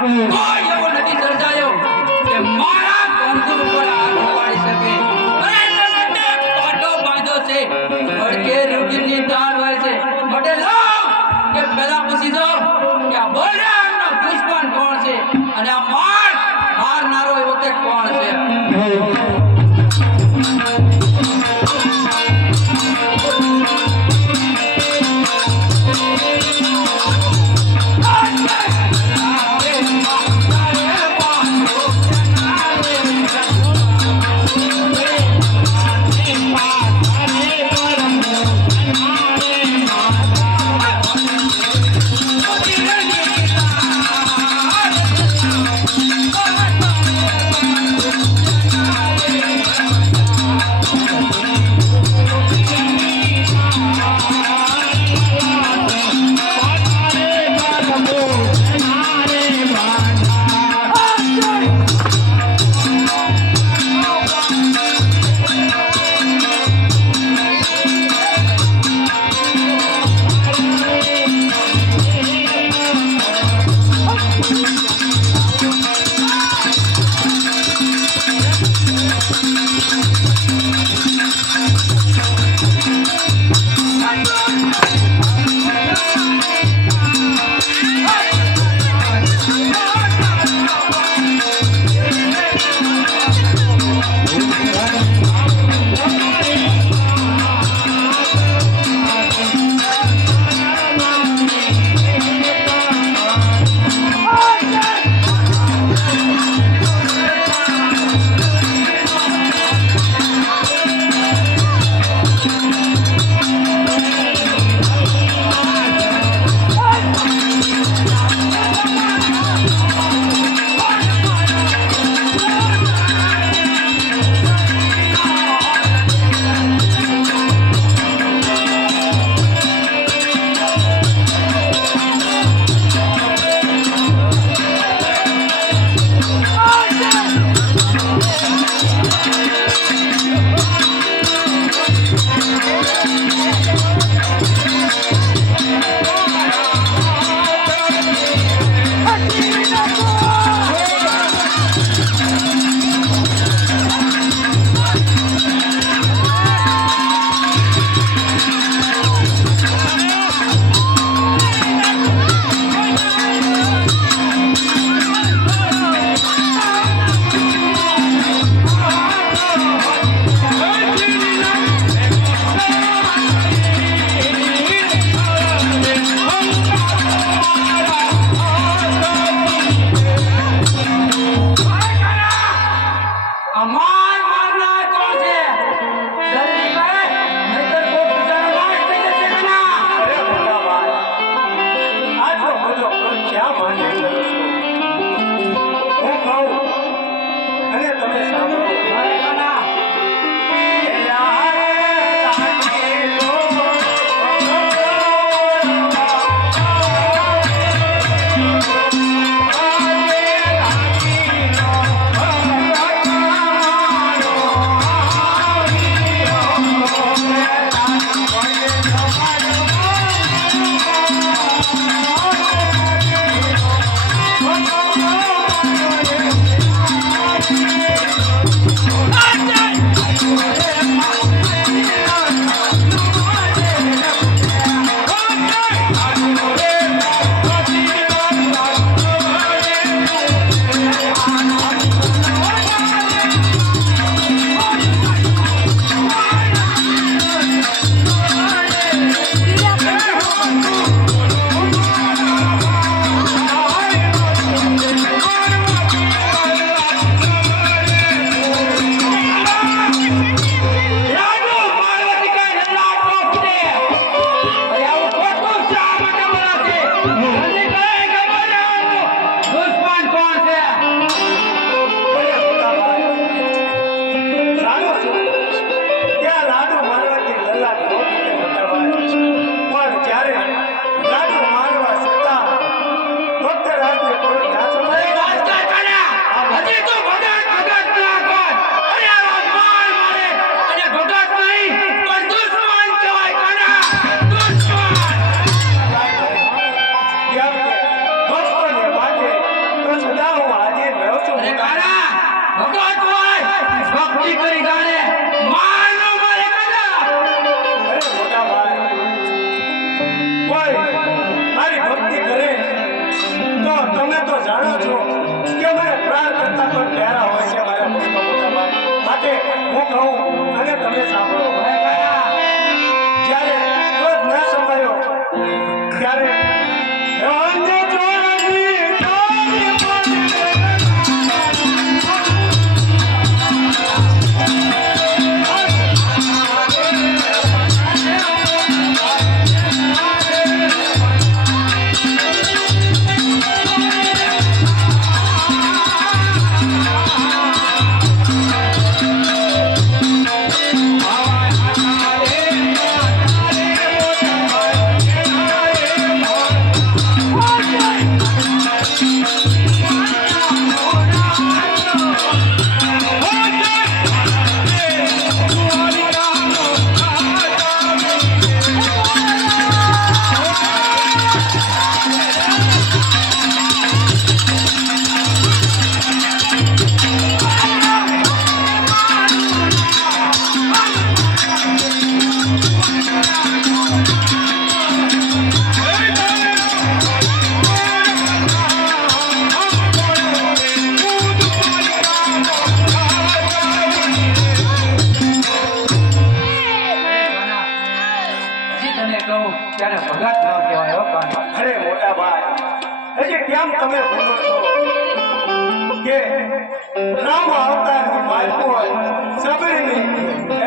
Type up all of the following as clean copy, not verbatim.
કોઈ એવો નથી સર્જાયો કે મારા કંકુર ઉપર હાથ ઉપાડી શકે. અને એટલા માટે પાટો બાંધ્યો છે. અડકે રુધિરની ધાર હોય છે. પટેલો કે પહેલા પૂછી દો કે આ બલરામનો દુશ્મન કોણ છે અને આ મારનારો એવો તે કોણ છે. કેમ તમે ભૂલો છો કે રામ અવતારની બાળકો સબરીની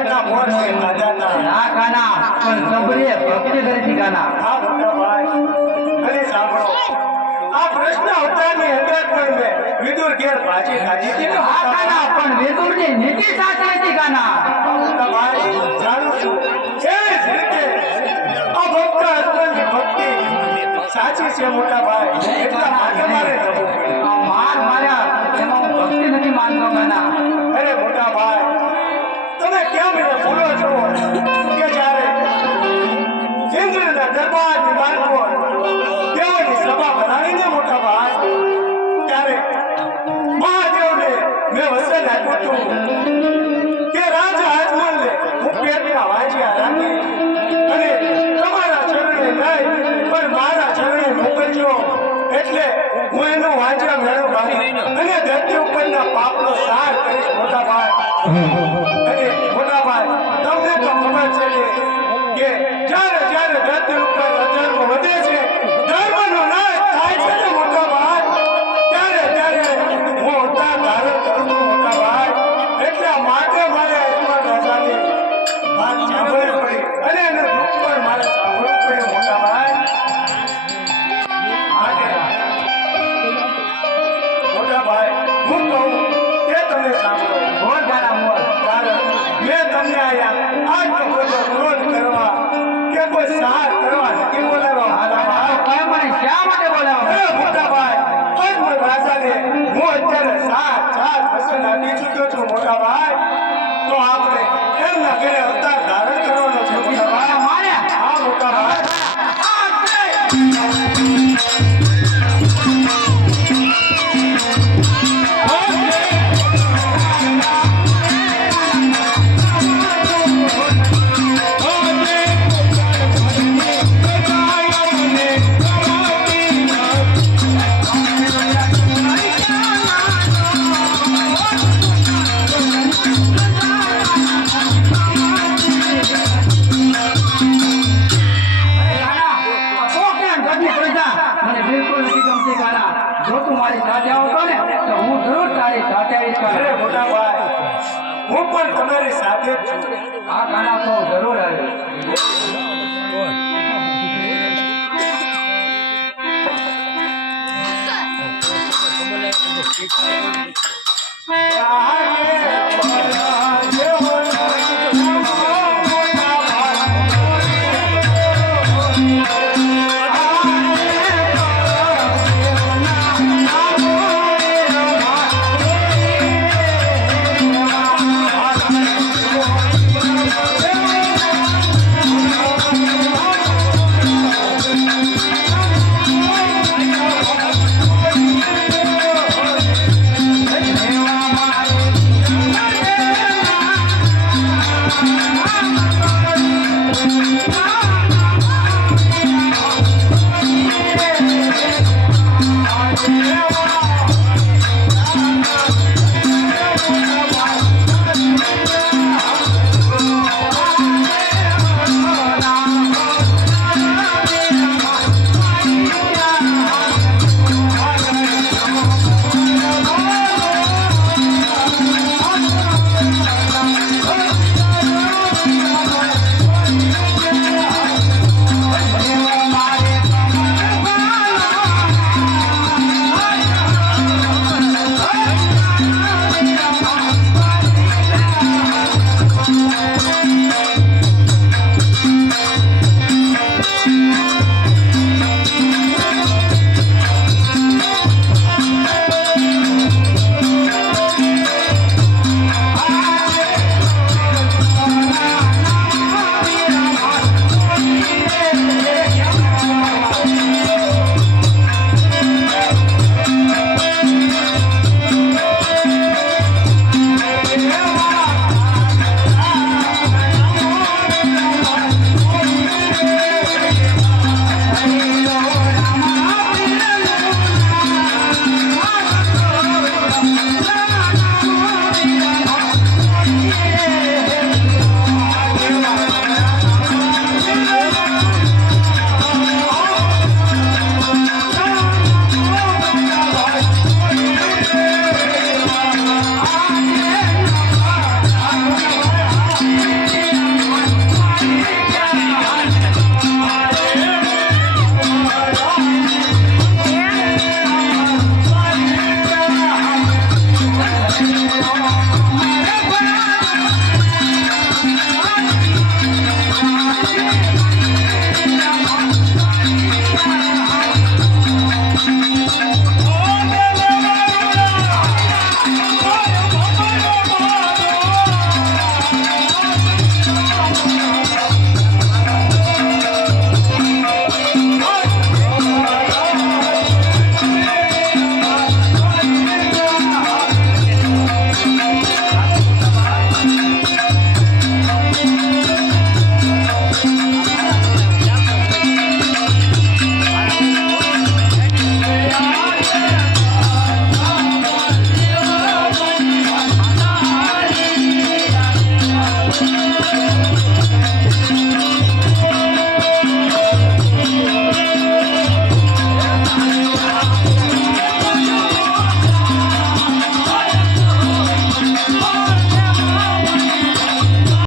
એના મોરને ખાધાતા. ના કાના પણ સબરીએ ભક્તિ કરી હતી કાના. હા મોટા ભાઈ, અને સાંભળો, આ પ્રશ્ન અવતારની અંદર પણ મેં વિદુર ઘેર ભાજી ખાધી હતી ને હા કાના પણ વેદુરની નીતિ સાચી હતી કાના. મોટા ભાઈ, જાણું છું એ જ રીતે આ ભક્ત હસબન્ડની ભક્તિ સાચી છે મોટા ભાઈ, એટલા માટે મારે જવું પડ્યું. આ માર માર્યા એમાં હું ભક્તિ નથી માનતો કાના. અરે મોટા ભાઈ, તમે કેમ એને ભૂલો છો કે જ્યારે ઇન્દ્રના દરબારની બાળકો દેવોની સભા બનાવીને મોટા ભાઈ, ત્યારે મહાદેવને મેં વચન આપ્યું હતું કે રાજા અજમલને હું પેટના વાંચ્યા રાખી અને તમારા ચરણે નહીં પણ મારા ચરણે મોકલજો, એટલે હું એનું વાંચ્યા મેળવવાની અને ધરતી ઉપરના પાપનો સાર કરીશ મોટા ભાઈ. અને મોટા ભાઈ, તમને તો ખબર છે ને કે જ્યારે જ્યારે ધરતી ઉપર અધર્મ વધે છે, ધર્મનો નાશ થાય છે ને મોટા ભાઈ, ત્યારે ત્યારે હું અવતાર ધારણ કરું છું મોટા ભાઈ. એટલા માટે મારે અજમલ રાજાની વાત સાંભળવી પડી અને એનું દુઃખ પણ મારે સાંભળવું પડ્યું મોટા ભાઈ. માટે મોટા ભાઈ, હું કહું તે તમે સાંભળો. બોલ કાના બોલ. કારણ મેં તમને અહીંયા આટલો બધો ક્રોધ કરવા કે કોઈ સાર કરવા નથી બોલાવ્યા મારા ભાઈ. તમે મને શા માટે બોલાવો? અરે મોટા ભાઈ, અજમલ રાજાને હું અત્યારે સાત વચન આપી ચૂક્યો છું મોટા ભાઈ. તો આપણે એમના ઘરે અવતાર ધારણ કરવાનો છે મોટા ભાઈ. મારે હા મોટા ભાઈ. મને બિલકુલ નથી ગમતી કાના. જો તું મારી સાથે આવતો ને તો હું જરૂર તારી સાથે આવીશ અરે કાના. મોટા ભાઈ, હું પણ તમારી સાથે જ છું. આ કાના તો હું જરૂર આવીશ. રાગે પરાજ્યો